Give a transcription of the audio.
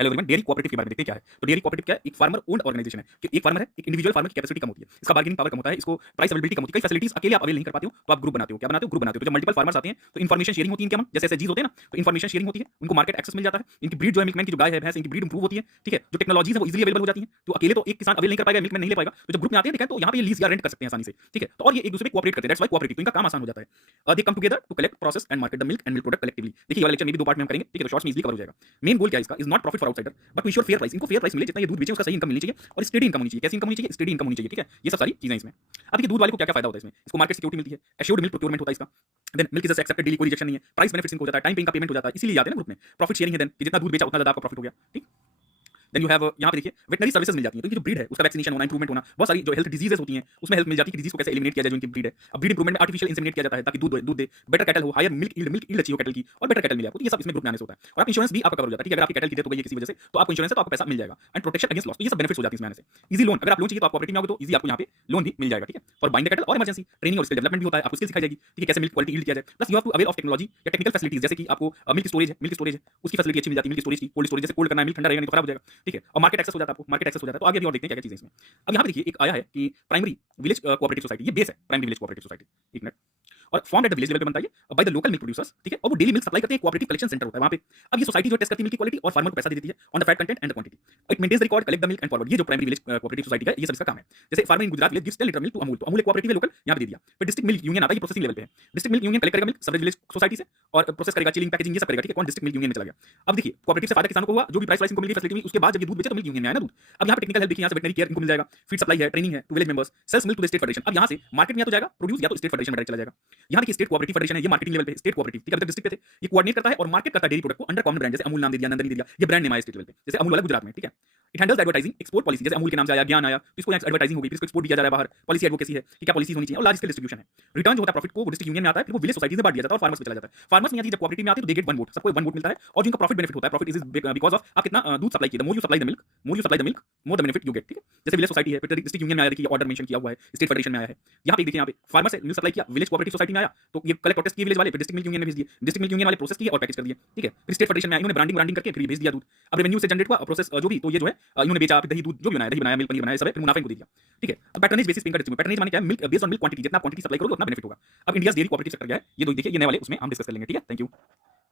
Hello everyone, dairy cooperative के बारे में देखते हैं क्या है। तो डेयरी कोऑपरेटिव क्या है? एक फार्मर ओन्ड ऑर्गेनाइजेशन है कि एक फार्मर है, एक इंडिविजुअल फार्मर की कैपेसिटी कम होती है, इसका बार्गेनिंग पावर कम होता है, इसको प्राइस अवेलेबिलिटी कम होती है, कई फैसिलिटीज अकेले आप अवेल नहीं कर पाते हो, तो आप ग्रुप बनाते हो। क्या बनाते हो? ग्रुप बनाते हो। तो जब मल्टीपल फार्मर्स आते हैं तो इन्फॉर्मेशन शेयरिंग होती है इनके अमंग, जैसे एसएचजीज होते हैं ना, तो इन्फॉर्मेशन शेयरिंग होती है, उनको मार्केट एक्सेस मिल जाता है, इनकी ब्रीड जो है मिल्कमैन की जो गाय है भैंस, इनकी ब्रीड इंप्रूव होती है, ठीक है। जो टेक्नोलॉजीज है वो इजीली अवेलेबल हो जाती है, तो अकेले तो एक किसान अवेल नहीं कर पाएगा, मिल्कमैन नहीं ले पाएगा। तो जब ग्रुप में आते हैं देखा तो यहाँ पे ये लीज या रेंट कर सकते हैं आसानी से, ठीक है। तो और ये एक दूसरे को कोऑपरेट करते हैं, दैट्स व्हाई कोऑपरेटिव, तो इनका काम आसान हो जाता है। They come together to collect process and market the milk and milk product collectively. देखिए ये वाला लेक्चर में भी दो पार्ट में हम करेंगे, ठीक है, तो शॉर्ट्स में इजीली कवर हो जाएगा। मेन गोल क्या है इसका? Is not profit for outsider but to ensure fair price. इनको फेयर प्राइस मिले, जितना ये दूध बेचे उसका सही इनकम मिलनी चाहिए, और स्टेडी इनकम होनी चाहिए। कैसी इनकम होनी चाहिए? स्टेडी इनकम होनी चाहिए, ठीक है। ये सब सारी चीजें इसमें। अब देखिए दूध वाले को क्या क्या फायदा होता है इसमें? इसको मार्केट सिक्योरिटी मिलती है, एश्योर्ड मिल्क प्रोक्योरमेंट होता है इसका, then milk is accepted daily, कोई रिजेक्शन नहीं है, प्राइस बेनिफिट्स इनको हो जाता है, टाइम पे इनका पेमेंट हो जाता है, इसीलिए आते हैं ना ग्रुप में। प्रॉफिट शेयरिंग है, देन कि जितना दूध बेचा उतना ज्यादा आपका प्रॉफिट हो गया, ठीक। देन यू हैव यहाँ पे देखिए वेटनरी सर्विसेज मिल जाती हैं, तो इनकी जो ब्रीड है उसका वैक्सीनेशन होना, इंप्रूवमेंट होना, बहुत सारी जो हेल्थ डिजीजेस होती हैं उसमें हेल्प मिल जाती है कि डिजीज को कैसे एलिमिनेट किया जाए जो इनकी ब्रीड है। अब ब्रीड इंप्रूवमेंट में आर्टिफिशियल इंसेमिनेट किया जाता है ताकि दूध दे, बेटर कैटल हो, हायर मिल्क ईल्ड अच्छी हो कैटल की, और बेटर कैटल मिले आपको। तो ये सब इसमें ग्रुप में आने से होता है। और आप इंश्योरेंस भी आपका कवर हो जाता है, ठीक है। अगर आपकी कैटल की डेथ हो गई है किसी वजह से तो आपको इंश्योरेंस है, तो आपको पैसा मिल जाएगा, एंड प्रोटेक्शन अगेंस्ट लॉस, तो ये सब बेनिफिट्स हो जाती है इसमें आने से। इजी लोन, अगर आप लोन चाहिए तो आप कोऑपरेटिव में आओगे तो इजी आपको यहाँ पे लोन भी मिल जाएगा, ठीक है। फॉर बाइंग द कैटल और इमरजेंसी ट्रेनिंग और स्किल डेवलपमेंट भी होता है, आपको स्किल सिखाई जाएगी, ठीक है, कैसे मिल्क क्वालिटी ईल्ड किया जाए। Plus you have to aware of technology या टेक्निकल फैसिलिटीज, जैसे कि आपको मिल्क स्टोरेज है उसकी फैसिलिटी अच्छी मिल जाती है, मिल्क स्टोरेज की, कोल्ड स्टोरेज, जैसे कोल्ड करना है मिल्क ठंडा रहेगा नहीं तो खराब हो जाएगा, ठीक है। और मार्केट एक्सेस हो जाता है, आपको मार्केट एक्सेस हो जाता है। तो आगे भी और देखते हैं क्या क्या चीजें इसमें। अब यहाँ पे देखिए एक आया है कि प्राइमरी विलेज कोऑपरेटिव सोसाइटी, ये बेस है प्राइमरी विलेज कोऑपरेटिव सोसाइटी, एक मिनट। और form at the village level पे बनता है by the local milk producers, ठीक है। और वो डेली मिल्क सप्लाई करते हैं, कोऑपरेटिव कलेक्शन सेंटर होता है वहां पे। अब ये सोसाइटी जो टेस्ट करती है मिल्क की क्वालिटी और फार्मर को पैसा दे देती है on the fat content and the quantity. It maintains the record, collect the milk and forward. ये जो प्राइमरी विलेज कोऑपरेटिव सोसाइटी का ये सब इसका काम है। जैसे farmer in Gujarat village gives 10 litre milk to Amul, तो अमूल कोऑपरेटिव है लोकल, यहाँ पे दे दिया। फिर डिस्ट्रिक्ट मिल्क यूनियन आता है, ये प्रोसेसिंग लेवल पे है। डिस्ट्रिक्ट मिल्क यूनियन कलेक्ट करेगा मिल्क सब विलेज सोसाइटी से और प्रोसेस करेगा, चिलिंग पैकेजिंग ये सब करेगा, ठीक है। कौन? डिस्ट्रिक्ट मिल्क यूनियन में चला गया। अब देखिए कोऑपरेटिव से फायदा किसानों को हुआ, जो भी प्राइस को मिल गई फैसिलिटी मिली, उसके बाद जब ये दूध बेचे तो मिल्क यूनियन में आया ना दूध। अब यहाँ पे टेक्निकल हेल्प देखिए, यहाँ से वेटनरी केयर इनको मिल जाएगा, फीड सप्लाई है, ट्रेनिंग है to village members, sells milk to the state federation. अब यहाँ से मार्केट में या तो जाएगा प्रोड्यूस या तो स्टेट फेडरेशन में डायरेक्ट चला जाएगा। यहाँ देखिए स्टेट कोऑपरेटिव फेडरेशन है, ये मार्केटिंग लेवल पे स्टेट कोऑपरेटिव, ठीक है। अभी तक डिस्ट्रिक्ट पे थे, ये कोऑर्डिनेट करता है और मार्केट करता है डेयरी प्रोडक्ट को अंडर कॉमन ब्रांड, जैसे अमूल नाम दे दिया, नंदनी दे दिया, ये ब्रांड नेम आया स्टेट लेवल पे, जैसे अमूल वाला गुजरात में, ठीक है। It handles advertising export policy, जैसे अमूल के नाम से आया, ज्ञान आया, तो इसको एडवर्टाइजिंग हो गई, फिर इसको एक्सपोर्ट किया जा रहा है बाहर, पॉलिसी एडवोकेसी है कि क्या पॉलिसीज होनी चाहिए, और लार्ज स्केल डिस्ट्रीब्यूशन है। रिटर्न जो होता है प्रॉफिट को वो डिस्ट्रिक्ट यूनियन में आता है, फिर वो विलेज सोसाइटीज में बांट दिया जाता है और फार्मर्स में चला जाता है। फार्मर्स में जब कोऑपरेटिव में आते हैं तो दे गेट 1 वोट, सबको 1 वोट मिलता है, और जिनका प्रॉफिट बेनिफिट होता है, प्रॉफिट इज बिकॉज ऑफ आप कितना दूध सप्लाई किया, the more you supply the milk, more the benefit you get, ठीक है। जैसे विलेज सोसाइटी है, फिर डिस्ट्रिक्ट यूनियन में आया, देखिए ऑर्डर मेंशन किया हुआ है, स्टेट फेडरेशन में आया है। यहाँ पे देखिए, यहाँ पे फार्मर से मिल्क सप्लाई किया, विलेज कोऑपरेटिव सोसाइटी में आया, तो ये कलेक्ट प्रोटेस्ट किए विलेज वाले, फिर डिस्ट्रिक्ट मिल्क यूनियन में भेज दिए, डिस्ट्रिक्ट मिल्क यूनियन वाले प्रोसेस किए और पैकेज कर दिए, ठीक है। फिर स्टेट फेडरेशन में इन्होंने ब्रांडिंग करके फिर भेज दिया दूध। अब रेवेन्यू से जनरेट हुआ प्रोसेस जो भी, तो ये जो है इन्होंने बेचा, फिर दही दूध जो भी बनाया, दही बनाया, मिल्क पनीर बनाया, सब है, फिर मुनाफा इनको दे दिया, ठीक है। अब पैटर्नेज बेसिस पे इनका डिस्ट्रीब्यूशन, पैटर्नेज माने क्या है? Milk based on milk quantity, जितना क्वांटिटी सप्लाई करोगे उतना बेनिफिट होगा। अब इंडिया डेयरी कोऑपरेटिव सेक्टर क्या है ये दो देखिए, ये नए वाले उसमें हम डिस्कस कर लेंगे, ठीक है। Thank you.